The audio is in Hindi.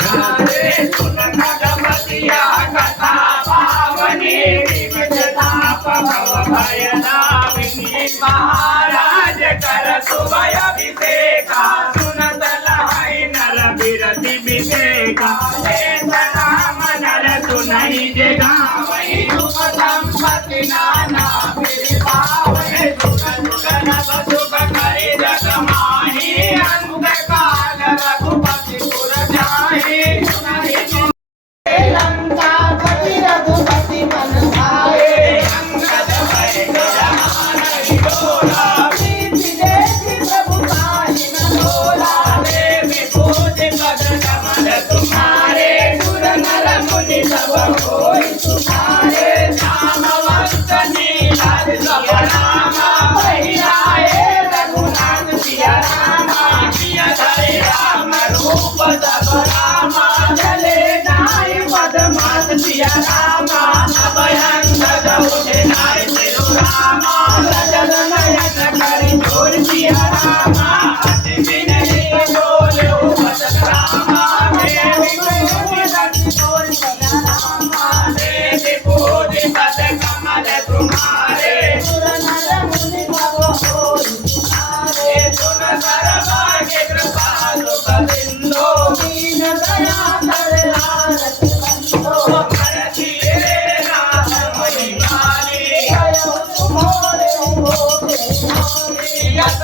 तुम्हारे सुन खगपतिया कथा पावनी विमजताप भव भय नामिनी महाराज कर सुभय अभिषेका सुनत लहै नर बिरति विवेका नाम नर सुनहि जे गावै सुख संपत्ति नाना पावै सुख नभ सुख करि जग माहि अंत काल रघुपति पुर जाहि लंका पति रघुपति मन भाए अंगद भय गया नहीं डोला प्रीति देखि प्रभु पाहि न डोला देवी पूज पद कमल तुम्हारे सुर नर मुनि सब होय तुम्हारे नामवंत नीलाज सब नामा पहिराए रघुनाथ सिया रामा सिया धरे राम रूप सब रामा चले नाय पदमात सिया रामा अभयंग उठे नाय तिरु रामा सजल नयन करि जोर सिया रामा अति विनय बोले भजन रामा देवी पूज जोर सिया रामा देवी पूज पद कमल तुम्हारे सुर नर मुनि सब होय तुम्हारे सुन सर्वांगे कृपालु कलिंदो दीन दया धर लालच बंधो भरति नाथ महिमानी भयो तुम्हारे होते यत